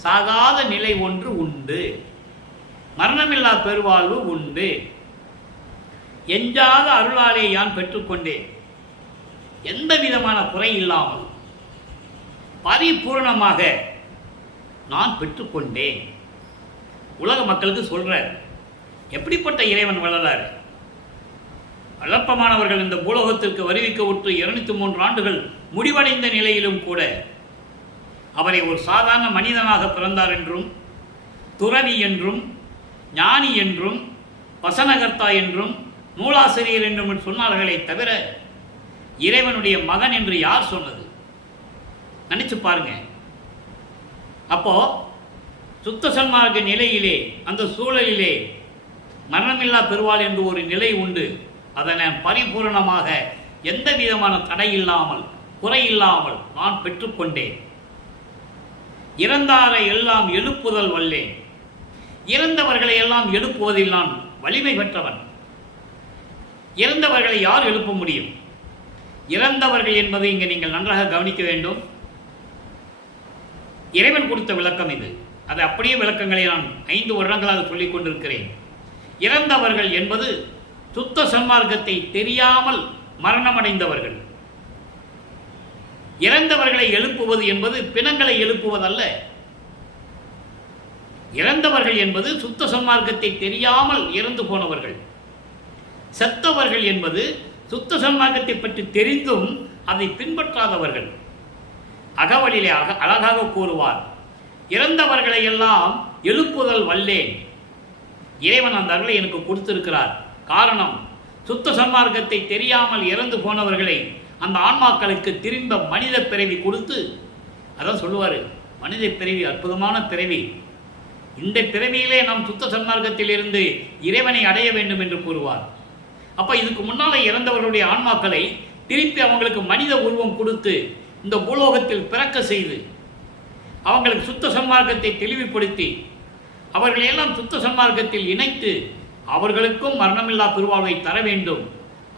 சாகாத நிலை ஒன்று உண்டு, மரணமில்லா பெருவாழ்வு உண்டு. எஞ்சாத அருளாலே யான் பெற்றுக்கொண்டேன், எந்த விதமான குறை இல்லாமல் பரிபூர்ணமாக நான் பெற்றுக்கொண்டேன். உலக மக்களுக்கு சொல்றார். எப்படிப்பட்ட இறைவன் வளரார்? அழப்பமானவர்கள் இந்த பூலோகத்திற்கு வருவிக்க விட்டு 203 ஆண்டுகள் முடிவடைந்த நிலையிலும் கூட அவரை ஒரு சாதாரண மனிதனாக பிறந்தார் என்றும், துறவி என்றும், ஞானி என்றும், வசனகர்த்தா என்றும், நூலாசிரியர் என்றும் சொன்னார்களே தவிர இறைவனுடைய மகன் என்று யார் சொன்னது? நினைச்சு பாருங்க. அப்போ சுத்த சன்மார்க்க நிலையிலே, அந்த சூழலிலே மரணமில்லா பெருவாள் என்று ஒரு நிலை உண்டு. அதை நான் பரிபூர்ணமாக எந்த விதமான தடை இல்லாமல், குறை இல்லாமல் நான் பெற்றுக்கொண்டேன். இறந்தாரை எல்லாம் எழுப்புதல் வல்லேன். இறந்தவர்களை எல்லாம் எழுப்புவதில் நான் வலிமை பெற்றவன். இறந்தவர்களை யார் எழுப்ப முடியும்? இறந்தவர்கள் என்பதை இங்கே நீங்கள் நன்றாக கவனிக்க வேண்டும். இறைவன் கொடுத்த விளக்கம் இது. அது அப்படியே விளக்கங்களை நான் 5 வருடங்களாக சொல்லிக் கொண்டிருக்கிறேன். இறந்தவர்கள் என்பது சுத்த சன்மார்க்கத்தை தெரியாமல் மரணமடைந்தவர்கள். இறந்தவர்களை எழுப்புவது என்பது பிணங்களை எழுப்புவதல்ல. இறந்தவர்கள் என்பது சுத்த சன்மார்க்கத்தை தெரியாமல் இறந்து போனவர்கள். செத்தவர்கள் என்பது சுத்த சன்மார்க்கத்தை பற்றி தெரிந்தும் அதை பின்பற்றாதவர்கள். அகவலிலே அழகாக கூறுவார், இறந்தவர்களை எல்லாம் எழுப்புதல் வல்லேன். இறைவன் அந்த அருளை எனக்கு கொடுத்திருக்கிறார். காரணம், சுத்த சன்மார்க்கத்தை தெரியாமல் இறந்து போனவர்களை அந்த ஆன்மாக்களுக்கு திரும்ப மனித பிறவி கொடுத்து, அதான் சொல்லுவார், மனித பிறவி அற்புதமான பிறவி, இந்த பிறவியிலே நாம் சுத்த சன்மார்க்கத்தில் இருந்து இறைவனை அடைய வேண்டும் என்று கூறுவார். அப்போ இதுக்கு முன்னால் இறந்தவர்களுடைய ஆன்மாக்களை திருப்பி அவங்களுக்கு மனித உருவம் கொடுத்து இந்த பூலோகத்தில் பிறக்க செய்து அவங்களுக்கு சுத்த சன்மார்க்கத்தை தெளிவுபடுத்தி அவர்களையெல்லாம் சுத்த சன்மார்க்கத்தில் இணைத்து அவர்களுக்கும் மரணமில்லா பெருவாழ்வை தர வேண்டும்.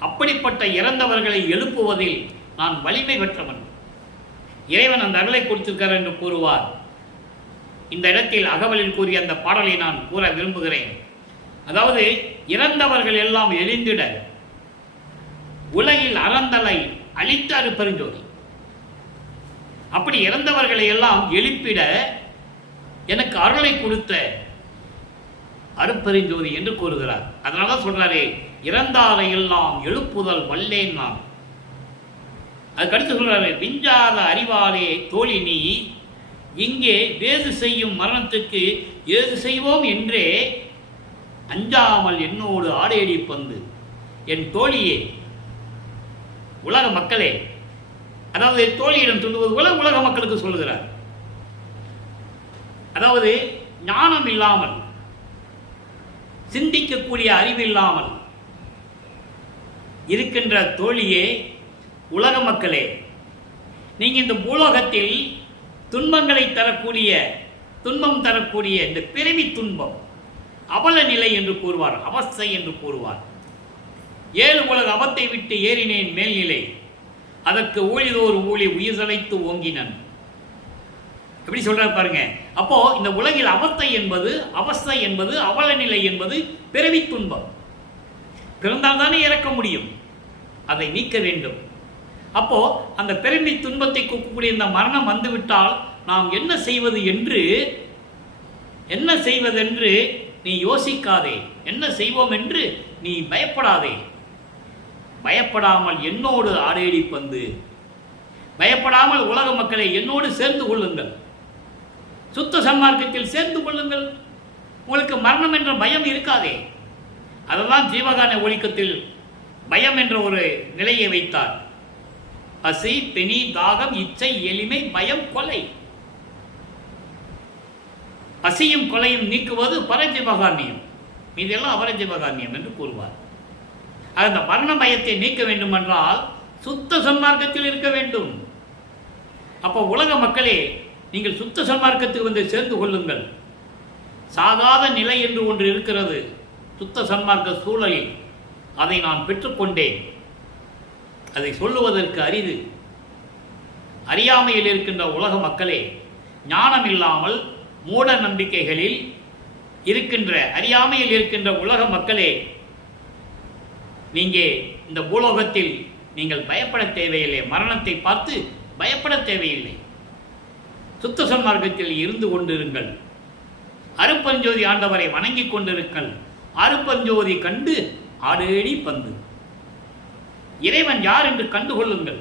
அப்படிப்பட்ட இறந்தவர்களை எழுப்புவதில் நான் வலிமை பெற்றவன். இறைவன் அந்த அருளை கொடுத்திருக்கிறார் என்று கூறுவார். இந்த இடத்தில் அகவலில் கூறிய அந்த பாடலை நான் கூற விரும்புகிறேன். அதாவது, இறந்தவர்கள் எல்லாம் எழுந்திட உலகில் அறந்தலை அழித்த அருப்பெருஞ்சோதி. அப்படி இறந்தவர்களை எல்லாம் எழுப்பிட எனக்கு அருளை கொடுத்த அருப்பெருஞ்சோதி என்று கூறுகிறார். அதனால சொல்றாரே, இறந்தாரை எல்லாம் எழுப்புதல் வல்லேன் நான். அதுக்கடுத்து சொல்றாரு, விஞ்சாத அறிவாலே தோழி நீ இங்கே வேது செய்யும் மரணத்துக்கு ஏது செய்வோம் என்றே அஞ்சாமல் என்னோடு ஆடேடி பந்து. என் தோழியே, உலக மக்களே, அதாவது தோழியிடம் சொல்லுவது போல உலக மக்களுக்கு சொல்லுகிறார். அதாவது ஞானம் இல்லாமல், சிந்திக்கக்கூடிய அறிவில்லாமல் இருக்கின்ற தோழியே, உலக மக்களே, நீங்க இந்த பூலோகத்தில் துன்பங்களை தரக்கூடிய, துன்பம் தரக்கூடிய இந்த பிறவி துன்பம் அவல நிலை என்று கூறுவார், அவஸ்தை என்று கூறுவார். 7 உலக அவத்தை விட்டு ஏறினேன் மேல்நிலை, அதற்கு ஊழிதோர் ஊழி உயிர் சளைத்து ஓங்கினன். எப்படி சொல்றாரு பாருங்க. அப்போ இந்த உலகில் அவஸ்தை என்பது, அவஸ்தை என்பது, அவல நிலை என்பது பிறவி துன்பம். பிறந்தால் தானே இறக்க முடியும், அதை நீக்க வேண்டும். அப்போ அந்த பிறவி துன்பத்தை கூக்கக்கூடிய இந்த மரணம் வந்துவிட்டால் நாம் என்ன செய்வதென்று நீ யோசிக்காதே, என்ன செய்வோம் என்று நீ பயப்படாதே. பயப்படாமல் என்னோடு ஆடேடி பந்து, பயப்படாமல் உலக மக்களை என்னோடு சேர்ந்து கொள்ளுங்கள், சுத்த சன்மார்க்கத்தில் சேர்ந்து கொள்ளுங்கள். உங்களுக்கு மரணம் என்ற பயம் இருக்காதே. அதெல்லாம் ஜீவகான ஒழுக்கத்தில் பயம் என்ற ஒரு நிலையை வைத்தார். பசி, பெனி, தாகம், இச்சை, எளிமை, பயம், கொலை. பசியும் கொலையும் நீக்குவது பரஜீவகாரண்யம், இதெல்லாம் அபரஜீவகாரண்யம் என்று கூறுவார். அந்த மரண பயத்தை நீக்க வேண்டும் என்றால் சுத்த சன்மார்க்கத்தில் இருக்க வேண்டும். அப்போ உலக மக்களே, நீங்கள் சுத்த சன்மார்க்கத்துக்கு வந்து சேர்ந்து கொள்ளுங்கள். சாகாத நிலை என்று ஒன்று இருக்கிறது சுத்த சன்மார்க்க சூழலில், அதை நான் பெற்றுக்கொண்டேன். அதை சொல்லுவதற்கு அரிது. அறியாமையில் இருக்கின்ற உலக மக்களே, ஞானம் இல்லாமல் மூட நம்பிக்கைகளில் இருக்கின்ற, அறியாமையில் இருக்கின்ற உலக மக்களே, நீங்கள் இந்த பூலோகத்தில் நீங்கள் பயப்பட தேவையில்லை. மரணத்தை பார்த்து பயப்பட தேவையில்லை. சுத்த சன்மார்க்கத்தில் இருந்து கொண்டிருங்கள். அருப்பஞ்சோதி ஆண்டவரை வணங்கிக் கொண்டிருங்கள். அருப்பஞ்சோதி கண்டு ஆடேடி பந்து. இறைவன் யார் என்று கண்டுகொள்ளுங்கள்.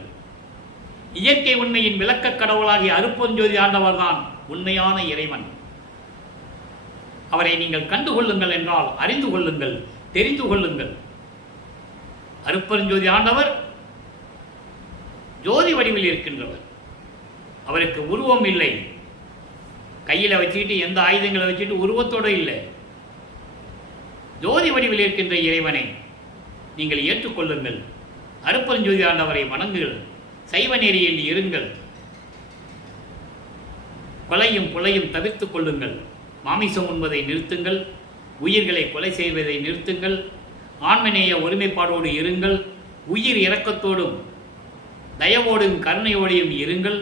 இயற்கை உண்மையின் விளக்க கடவுளாகிய அருப்பஞ்சோதி ஆண்டவர் தான் உண்மையான இறைவன். அவரை நீங்கள் கண்டுகொள்ளுங்கள் என்றால் அறிந்து கொள்ளுங்கள், தெரிந்து கொள்ளுங்கள். அருப்பஞ்சோதி ஆண்டவர் ஜோதி வடிவில் இருக்கின்றவர். அவருக்கு உருவம் இல்லை. கையில் வச்சுக்கிட்டு, எந்த ஆயுதங்களை வச்சுட்டு உருவத்தோடு இல்லை. ஜோதி வடிவில் இருக்கின்ற இறைவனை நீங்கள் ஏற்றுக்கொள்ளுங்கள். அருப்பஞ்சோதி ஆண்டவரை வணங்குங்கள். சைவ நெறியில் இருங்கள். கொலையும் புலையும் தவிர்த்துக் கொள்ளுங்கள். மாமிசம் உண்பதை நிறுத்துங்கள். உயிர்களை கொலை செய்வதை நிறுத்துங்கள். ஆண்மநேய ஒருமைப்பாடோடு இருங்கள். உயிர் இரக்கத்தோடும் தயவோடும் கருணையோடையும் இருங்கள்.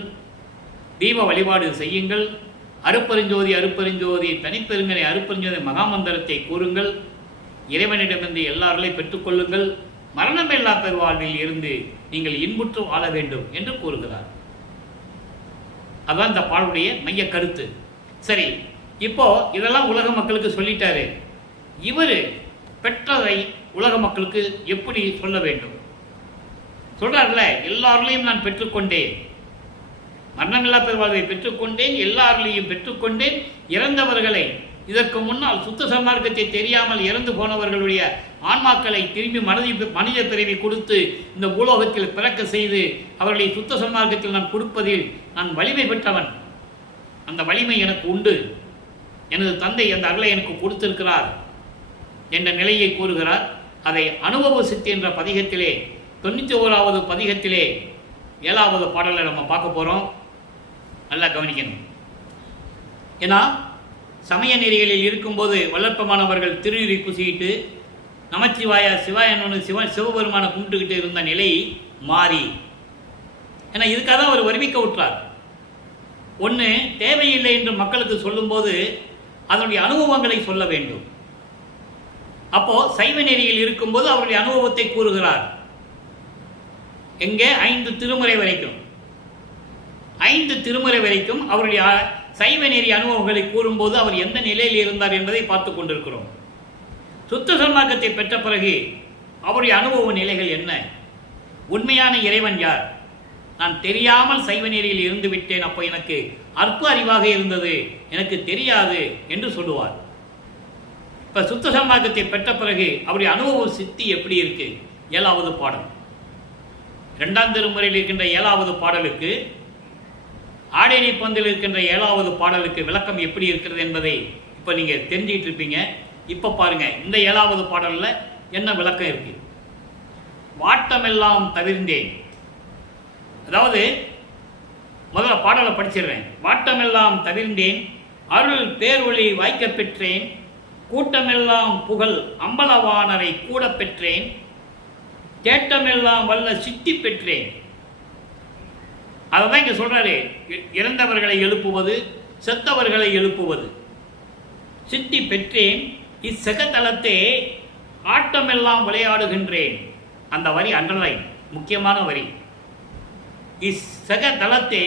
தீப வழிபாடு செய்யுங்கள். அருப்பெருஞ்சோதி அருப்பெருஞ்சோதி தனிப்பெருங்கனை அருப்பெருஞ்சோதி மகாமந்திரத்தை கூறுங்கள். இறைவனிடமிருந்து எல்லாரையும் பெற்றுக்கொள்ளுங்கள். மரணமில்லா பெருவாழ்வில் இருந்து நீங்கள் இன்புற்று வாழ வேண்டும் என்று கூறுகிறார். அதான் இந்த பாடலுடைய மைய கருத்து. சரி, இப்போ இதெல்லாம் உலக மக்களுக்கு சொல்லிட்டாரு. இவர் பெற்றதை உலக மக்களுக்கு எப்படி சொல்ல வேண்டும்? சொல்றாருல, எல்லாரிலையும் நான் பெற்றுக்கொண்டேன், மரணமில்லா பெருவாழ்வை பெற்றுக்கொண்டேன், எல்லாரிலையும் பெற்றுக்கொண்டேன். இறந்தவர்களை, இதற்கு முன்னால் சுத்த சன்மார்க்கத்தை தெரியாமல் இறந்து போனவர்களுடைய ஆன்மாக்களை திரும்பி மனித பிறவி கொடுத்து இந்த பூலோகத்தில் பிறக்க செய்து அவர்களை சுத்த சன்மார்க்கத்தில் நான் கொடுப்பதில் நான் வலிமை பெற்றவன். அந்த வலிமை எனக்கு உண்டு. எனது தந்தை அந்த அருளை எனக்கு கொடுத்திருக்கிறார் என்ற நிலையை கூறுகிறார். அதை அனுபவ சித்தி என்ற பதிகத்திலே 91வது பதிகத்திலே 7வது பாடலை நம்ம பார்க்க போகிறோம். நல்லா கவனிக்கணும். ஏன்னா சமய நெறிகளில் இருக்கும்போது வல்லற்பமானவர்கள் திருநீரை பூசிக்கிட்டு நமச்சிவாய சிவாயன்னு சிவபெருமான கும்பிட்டுக்கிட்டு இருந்த நிலை மாறி, ஏன்னா இதுக்காக தான் அவர் வருவிக்க விட்டார். ஒன்று தேவையில்லை என்று மக்களுக்கு சொல்லும்போது அதனுடைய அனுபவங்களை சொல்ல வேண்டும். அப்போ சைவ நெறியில் இருக்கும்போது அவருடைய அனுபவத்தை கூறுகிறார். எங்கே? 5 திருமுறை வரைக்கும், 5 திருமுறை வரைக்கும் அவருடைய சைவ நெறி அனுபவங்களை கூறும்போது அவர் எந்த நிலையில் இருந்தார் என்பதை பார்த்து கொண்டிருக்கிறோம். சுத்த சன்மார்க்கத்தை பெற்ற பிறகு அவருடைய அனுபவ நிலைகள் என்ன? உண்மையான இறைவன் யார்? நான் தெரியாமல் சைவ நெறியில் இருந்து விட்டேன், அப்போ எனக்கு அற்ப அறிவாக இருந்தது, எனக்கு தெரியாது என்று சொல்லுவார். இப்போ சுத்த சன்மார்க்கத்தை பெற்ற பிறகு அவருடைய அனுபவ சித்தி எப்படி இருக்கு? 7வது பாடல், 2ஆம் திருமுறையில் இருக்கின்ற 7வது பாடலுக்கு, ஆடேரி பந்தில் இருக்கின்ற 7வது பாடலுக்கு விளக்கம் எப்படி இருக்கிறது என்பதை இப்போ நீங்கள் தெரிஞ்சிட்டு இருப்பீங்க. இப்போ பாருங்க, இந்த 7வது பாடலில் என்ன விளக்கம் இருக்கு. வாட்டமெல்லாம் தவிர்ந்தேன். அதாவது முதல்ல பாடலை படிச்சிடுறேன். வாட்டமெல்லாம் தவிர்ந்தேன், அருள் பேரொளி வாய்க்க பெற்றேன், கூட்டமெல்லாம் புகழ் அம்பலவானரை கூட பெற்றேன், தேட்டமெல்லாம் வல்ல சித்தி பெற்றேன். அதை தான் இங்கே சொல்றாரு. இறந்தவர்களை எழுப்புவது, செத்தவர்களை எழுப்புவது. சித்தி பெற்றேன், இச்செகத்தலத்தே ஆட்டமெல்லாம் விளையாடுகின்றேன். அந்த வரி அண்டர்லைன், முக்கியமான வரி. இச்செகத்தலத்தே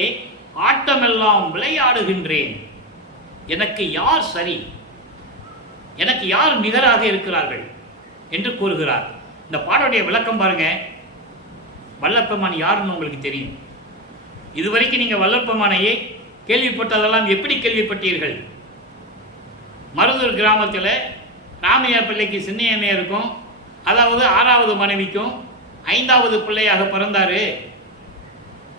ஆட்டமெல்லாம் விளையாடுகின்றேன். எனக்கு யார் சரி, எனக்கு யார் நிகராக இருக்கிறார்கள் என்று கூறுகிறார். இந்த பாடலுடைய விளக்கம் பாருங்க. வல்லப்பெருமான் யாருன்னு உங்களுக்கு தெரியும். இதுவரைக்கும் நீங்கள் வல்லப்பெருமானையே கேள்விப்பட்டதெல்லாம் எப்படி கேள்விப்பட்டீர்கள்? மருதூர் கிராமத்தில் ராமையா பிள்ளைக்கு சின்னையம்மையா இருக்கும். அதாவது 6வது மனைவிக்கும் 5வது பிள்ளையாக பிறந்தார்.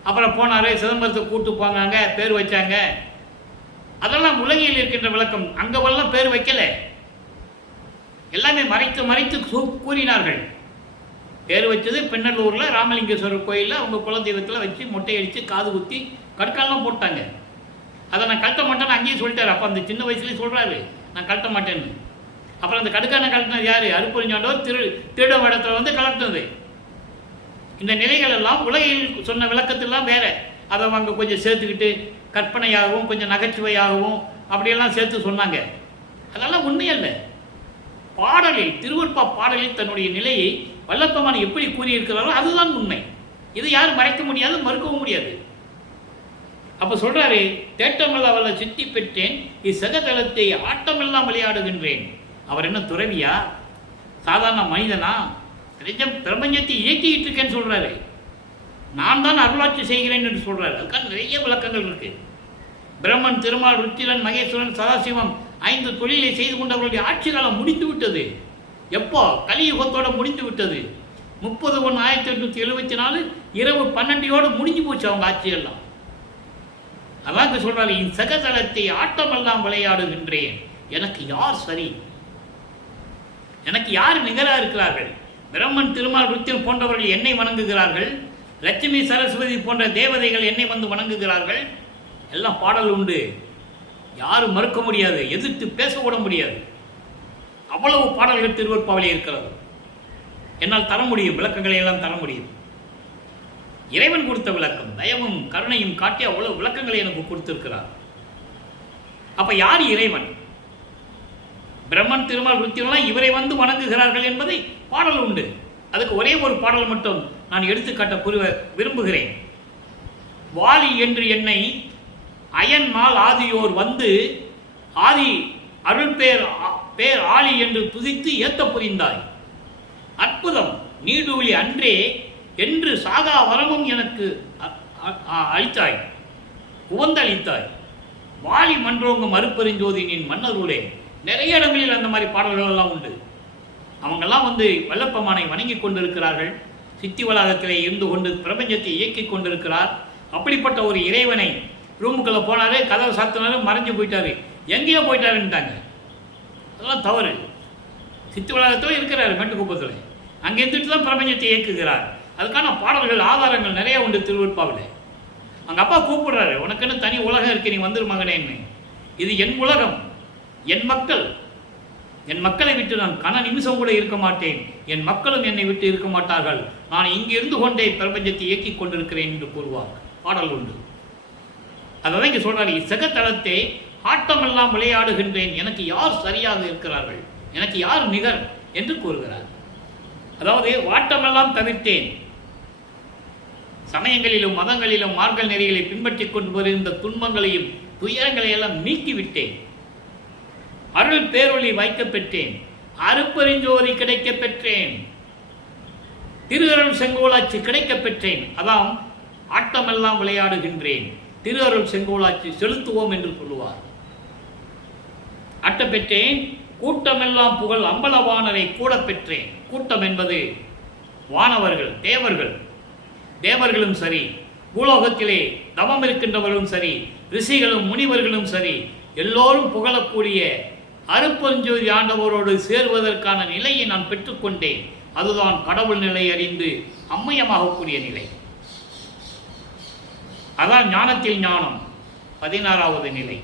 அப்புறம் போனார், சிதம்பரத்தை கூட்டு போனாங்க, பேர் வச்சாங்க. அதெல்லாம் உலகில் இருக்கின்ற விளக்கம். அங்கெல்லாம் பேர் வைக்கல, எல்லாமே மறைத்து மறைத்து கூறினார்கள். பேர் வச்சது பெண்ணலூரில் ராமலிங்கேஸ்வரர் கோயிலில் அவங்க குலதெய்வத்தில் வச்சு மொட்டை அடித்து காது குத்தி கற்காலெலாம் போட்டாங்க. அதை நான் கழட்ட மாட்டேன்னு அங்கேயும் சொல்லிட்டார். அப்போ அந்த சின்ன வயசுலேயே சொல்கிறாரு, நான் கழட்ட மாட்டேன்னு. அப்புறம் அந்த கடுக்கான கழட்டினது யார்? அருப்புரிஞ்சாண்டவர் திருட இடத்துல வந்து கலட்டினது. இந்த நிலைகள் எல்லாம் உலகில் சொன்ன விளக்கத்திலாம் வேற. அதை அவங்க கொஞ்சம் சேர்த்துக்கிட்டு கற்பனையாகவும் கொஞ்சம் நகைச்சுவையாகவும் அப்படியெல்லாம் சேர்த்து சொன்னாங்க. அதெல்லாம் உண்மையல்ல. பாடலில், திருவருட்பா பாடலில் தன்னுடைய நிலையை வல்லப்பெருமான் எப்படி கூறியிருக்கிறாரோ அதுதான் உண்மை. இது யாரும் மறைக்க முடியாது, மறுக்கவும் முடியாது. அப்ப சொல்றாரு, தேட்டமெல்லாம் வல்ல சித்தி பெற்றேன், இச்செகத்தலத்தை ஆட்டமெல்லாம் விளையாடுகின்றேன். அவர் என்ன துறவியா, சாதாரண மனிதனா? பிரபஞ்சத்தை இயக்கிட்டு இருக்கேன்னு சொல்றாரு. நான் தான் அருளாட்சி செய்கிறேன் என்று சொல்றாரு. அதுக்காக நிறைய விளக்கங்கள் இருக்கு. பிரம்மன், திருமால், ருத்திரன், மகேஸ்வரன், சதாசிவம் 5 தொழிலை செய்து கொண்டவர்களுடைய ஆட்சி காலம் முடிந்து விட்டது. எப்போ? கலியுகத்தோட முடிந்து விட்டது. 30/1/1874 இரவு 12 முடிஞ்சு போச்சு அவங்க ஆட்சியெல்லாம். அதான் சொல்றாரு, இச்செகத்தலத்தை ஆட்டமெல்லாம் விளையாடுகின்றேன். எனக்கு யார் சரி, எனக்கு யார் நிகராக இருக்கிறார்கள்? பிரம்மன், திருமால், ருத்திரன் போன்றவர்கள் என்னை வணங்குகிறார்கள். லட்சுமி, சரஸ்வதி போன்ற தேவதைகள் என்னை வந்து வணங்குகிறார்கள். எல்லாம் பாடல் உண்டு, யாரும் மறுக்க முடியாது, எதிர்த்து பேச விட முடியாது. அவ்வளவு பாடல்கள் திருவருட்பாவிலே இருக்கிறது. என்னால் தர முடியும், விளக்கங்களை எல்லாம் தர முடியும். இறைவன் கொடுத்த விளக்கம், தயவும் கருணையும் காட்டி அவ்வளவு விளக்கங்களை எனக்கு கொடுத்திருக்கிறார். அப்ப யார் இறைவன்? பிரம்மன், திருமால், ருத்திரன்லாம் இவரை வந்து வணங்குகிறார்கள் என்பதை பாடல் உண்டு. அதுக்கு ஒரே ஒரு பாடல் மட்டும் நான் எடுத்துக்காட்ட விரும்புகிறேன். வாலி என்று என்னை அயன்மால் ஆதியோர் வந்து ஆதி அருள் பேர் ஆலி என்று துதித்து ஏத்த புரிந்தாய். அற்புதம் நீடூழி அன்றே என்று சாகா வரமும் எனக்கு அளித்தாய், உவந்தளித்தாய். வாலி மன்றோங்கும் மறுப்பெருஞ்சோதினின் மன்னருளே. நிறைய இடங்களில் அந்த மாதிரி பாடல்கள் எல்லாம் உண்டு. அவங்கெல்லாம் வந்து வல்லப்பெருமானை வணங்கி கொண்டிருக்கிறார்கள். சித்தி வளாகத்திலே இருந்து கொண்டு பிரபஞ்சத்தை இயக்கி கொண்டிருக்கிறார். அப்படிப்பட்ட ஒரு இறைவனை ரூமுக்குள்ளே போனாரு, கதவை சாத்தினாரு, மறைஞ்சு போயிட்டாரு, எங்கேயோ போயிட்டாருன்ட்டாங்க. அதெல்லாம் தவறு. சித்தி வளாகத்தில் இருக்கிறார் மெட்டுக்குப்பத்தில், அங்கே இருந்துட்டு தான் பிரபஞ்சத்தை இயக்குகிறார். அதுக்கான பாடல்கள், ஆதாரங்கள் நிறைய உண்டு திருவருட்பாவில். அவங்க அப்பா கூப்பிடுறாரு, உனக்குன்னு தனி உலகம் இருக்கு, நீ வந்துரு மகனேன்னு. இது என் உலகம், என் மக்கள். என் மக்களை விட்டு நான் கன நிமிஷம் கூட இருக்க மாட்டேன், என் மக்களும் என்னை விட்டு இருக்க மாட்டார்கள். நான் இங்கே இருந்து கொண்டே பிரபஞ்சத்தை இயக்கிக் கொண்டிருக்கிறேன் என்று கூறுவார். பாடல் உண்டு. அதான் இங்கே சொல்றாரு, இச்செகத்தலத்தை ஆட்டமெல்லாம் விளையாடுகின்றேன். எனக்கு யார் சரியாக இருக்கிறார்கள், எனக்கு யார் நிகர் என்று கூறுகிறார். அதாவது வாட்டமெல்லாம் தவிர்த்தேன். சமயங்களிலும் மதங்களிலும் மார்க்க நெறிகளை பின்பற்றி கொண்டு வருகின்ற துன்பங்களையும் துயரங்களை எல்லாம் நீக்கிவிட்டேன். அருள் பேரொளி வைக்க பெற்றேன், அருப்பெருஞ்சோதி கிடைக்க பெற்றேன், திரு அருள் செங்கோலாட்சி கிடைக்க பெற்றேன். அதான் ஆட்டமெல்லாம் விளையாடுகின்றேன், திரு அருள் செங்கோலாட்சி செலுத்துவோம் என்று சொல்லுவார். அட்ட பெற்றேன், கூட்டமெல்லாம் புகழ் அம்பலவானரை கூட பெற்றேன். கூட்டம் என்பது வானவர்கள், தேவர்கள். தேவர்களும் சரி, பூலோகத்திலே தவம் இருக்கின்றவர்களும் சரி, ரிஷிகளும் முனிவர்களும் சரி, எல்லோரும் புகழக்கூடிய அருட்பெருஞ்சோதி ஆண்டவரோடு சேர்வதற்கான நிலையை நான் பெற்றுக்கொண்டேன். அதுதான் கடவுள் நிலை அறிந்து அம்மையமாகக்கூடிய நிலை. அதான் ஞானத்தில் ஞானம், 16வது நிலை.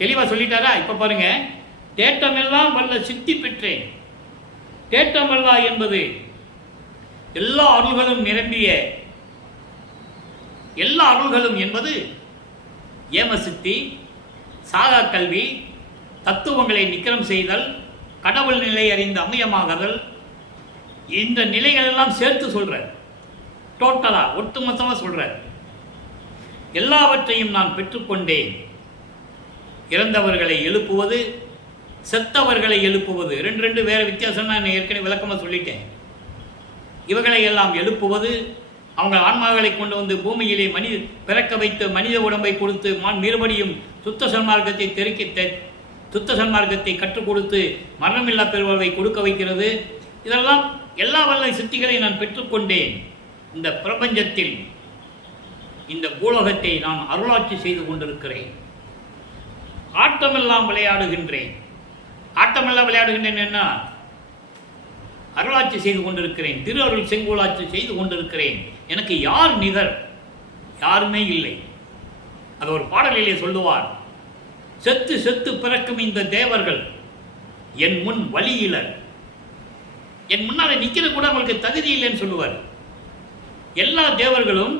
தெளிவாக சொல்லிட்டாரா? இப்போ பாருங்க, தேட்டமெல்லாம் வல்ல சித்தி பெற்றேன். தேட்டமல்லா என்பது எல்லா அருள்களும் நிரம்பிய, எல்லா அருள்களும் என்பது ஏமசித்தி, சாகா கல்வி, தத்துவங்களை நிக்கரம் செய்தல், கடவுள் நிலை அறிந்து அம்மியமாகுதல், இந்த நிலைகள் எல்லாம் சேர்த்து சொல்ற, டோட்டலா ஒட்டுமொத்தமாக சொல்ற. எல்லாவற்றையும் நான் பெற்றுக்கொண்டேன். இறந்தவர்களை எழுப்புவது, செத்தவர்களை எழுப்புவது, ரெண்டு வேற வித்தியாசம் நான் ஏற்கனவே விளக்கமாக சொல்லிட்டேன். இவர்களை எல்லாம் எழுப்புவது, அவங்க ஆன்மாக்களை கொண்டு வந்து பூமியிலே பிறக்க வைத்து மனித உடம்பை கொடுத்து மறுபடியும் சுத்த சன்மார்க்கத்தை சுத்த சன்மார்க்கத்தை கற்றுக் கொடுத்து மரணமில்லா பெறுவதை கொடுக்க வைக்கிறது. இதெல்லாம் எல்லா வல்ல சித்திகளை நான் பெற்றுக்கொண்டேன். இந்த பிரபஞ்சத்தில், இந்த பூலோகத்தை நான் அருளாட்சி செய்து கொண்டிருக்கிறேன். ஆட்டமெல்லாம் விளையாடுகின்றேன். ஆட்டமெல்லாம் விளையாடுகின்றேன் என்ன? அருளாட்சி செய்து கொண்டிருக்கிறேன். திரு அருள் செங்கோலாட்சி செய்து கொண்டிருக்கிறேன். எனக்கு யார் நிகர்? யாருமே இல்லை. அது ஒரு பாடலிலே சொல்லுவார், செத்து செத்து பிறக்கும் இந்த தேவர்கள் என் முன் வழியிலர். என் முன்னால் நிற்கிற கூட அவங்களுக்கு தகுதி இல்லைன்னு சொல்லுவார். எல்லா தேவர்களும்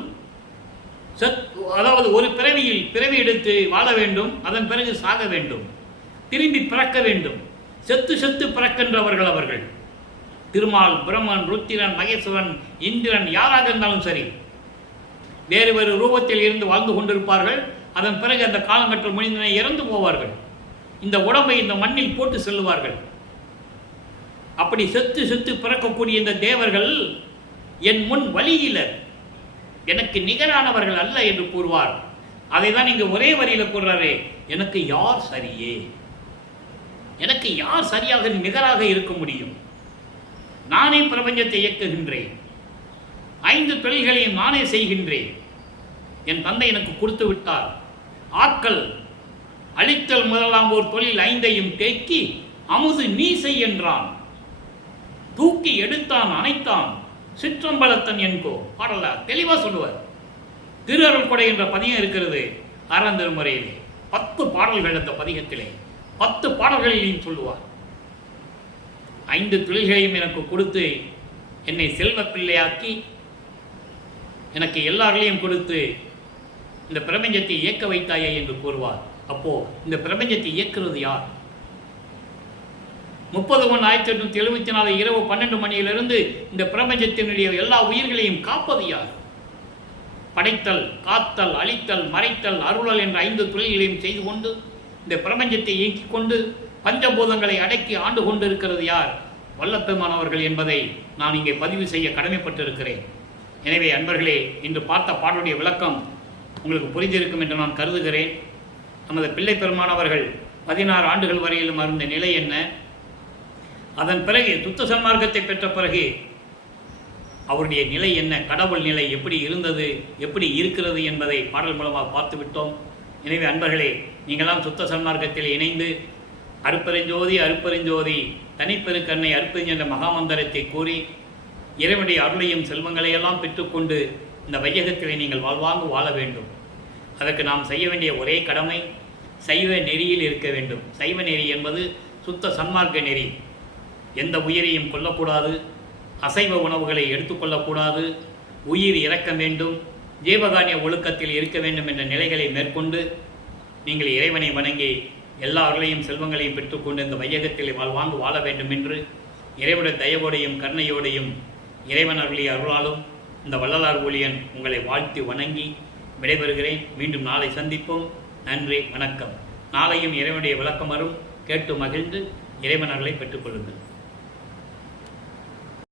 அதாவது ஒரு பிறவி எடுத்து வாழ வேண்டும், அதன் பிறகு சாக வேண்டும், திரும்பி பிறக்க வேண்டும். செத்து செத்து பிறக்கின்றவர்கள் அவர்கள். திருமால், பிரம்மன், ருத்திரன், மகேஸ்வரன், இந்திரன் யாராக இருந்தாலும் சரி, வேறு வேறு ரூபத்தில் இருந்து வாழ்ந்து கொண்டிருப்பார்கள். அதன் பிறகு அந்த காலங்கட்டல் முடிந்தனை இறந்து போவார்கள். இந்த உடம்பை இந்த மண்ணில் போட்டு செல்லுவார்கள். அப்படி செத்து செத்து பிறக்கக்கூடிய இந்த தேவர்கள் என் முன் வழியில எனக்கு நிகரானவர்கள் அல்ல என்று கூறுவார். அதை தான் இங்கு ஒரே வரியில் கூறுறாரு, எனக்கு யார் சரியே, எனக்கு யார் சரியாக நிகராக இருக்க முடியும்? நானே பிரபஞ்சத்தை இயக்குகின்றேன். 5 தொழில்களையும் நானே செய்கின்றேன். என் தந்தை எனக்கு கொடுத்து விட்டார். ஆக்கல், அழித்தல் முதலாம் ஒரு தொழில் 5ஐயும் தேக்கி அமுது நீ செய் என்றான். தூக்கி எடுத்தான், அணைத்தான், சிற்றம்பலத்தன் என்கோ. பாடல தெளிவா சொல்லுவார். திரு அருள் கொடை என்ற பதிகம் இருக்கிறது அறந்திருமுறையிலே. 10 பாடல்கள் அந்த பதிகத்திலே, 10 பாடல்களிலையும் சொல்லுவார். 5 தொழில்களையும் எனக்கு கொடுத்து என்னை செல்வ பிள்ளையாக்கி எனக்கு எல்லார்களையும் கொடுத்து இந்த பிரபஞ்சத்தை இயக்க வைத்தாயே என்று கூறுவார். அப்போ இந்த பிரபஞ்சத்தை இயக்குறது யார்? 30/1/1874 இரவு 12 மணியிலிருந்து இந்த பிரபஞ்சத்தினுடைய எல்லா உயிர்களையும் காப்பது யார்? படைத்தல், காத்தல், அழித்தல், மறைத்தல், அருளல் என்ற 5 தொழில்களையும் செய்து கொண்டு இந்த பிரபஞ்சத்தை இயக்கிக் கொண்டு பஞ்சபூதங்களை அடக்கி ஆண்டு கொண்டிருக்கிறது யார்? வல்லப்பெருமானவர்கள் என்பதை நான் இங்கே பதிவு செய்ய கடமைப்பட்டிருக்கிறேன். எனவே அன்பர்களே, இன்று பார்த்த பாடலுடைய விளக்கம் உங்களுக்கு புரிந்திருக்கும் என்று நான் கருதுகிறேன். நமது பிள்ளை பெருமானவர்கள் 16 ஆண்டுகள் வரையிலும் இருந்த நிலை என்ன, அதன் பிறகு சுத்த சன்மார்க்கத்தை பெற்ற பிறகு அவருடைய நிலை என்ன, கடவுள் நிலை எப்படி இருந்தது, எப்படி இருக்கிறது என்பதை பாடல் மூலமாக பார்த்து விட்டோம். எனவே அன்பர்களே, நீங்களாம் சுத்த சன்மார்க்கத்தில் இணைந்து அருட்பெருஞ்சோதி அருட்பெருஞ்சோதி தனிப்பெருக்கண்ணை அருட்பெருஞ்சோதி என்ற மகாமந்திரத்தை கூறி இறைவனுடைய அருளையும் செல்வங்களையெல்லாம் பெற்றுக்கொண்டு இந்த வையகத்திலே நீங்கள் வாழ்வாங்கு வாழ வேண்டும். அதற்கு நாம் செய்ய வேண்டிய ஒரே கடமை சைவ நெறியில் இருக்க வேண்டும். சைவ நெறி என்பது சுத்த சன்மார்க்க நெறி. எந்த உயிரையும் கொல்லக்கூடாது, அசைவ உணவுகளை எடுத்துக்கொள்ளக்கூடாது, உயிர் இறக்க வேண்டும், ஜீவகானிய ஒழுக்கத்தில் இருக்க வேண்டும் என்ற நிலைகளை மேற்கொண்டு நீங்கள் இறைவனை வணங்கி எல்லா அருளையும் செல்வங்களையும் பெற்றுக்கொண்டு இந்த வையகத்தில் வாழ்வாங்கு வாழ வேண்டும் என்று இறைவனுடைய தயவோடையும் கருணையோடையும் இறைவன் அருளிய அருளாலும் இந்த வள்ளலார் ஊழியன் உங்களை வாழ்த்தி வணங்கி விடைபெறுகிறேன். மீண்டும் நாளை சந்திப்போம். நன்றி, வணக்கம். நாளையும் இறைவனுடைய விளக்கம் வரும். கேட்டு மகிழ்ந்து இறைவன் அருளை பெற்றுக்கொள்ளுங்கள்.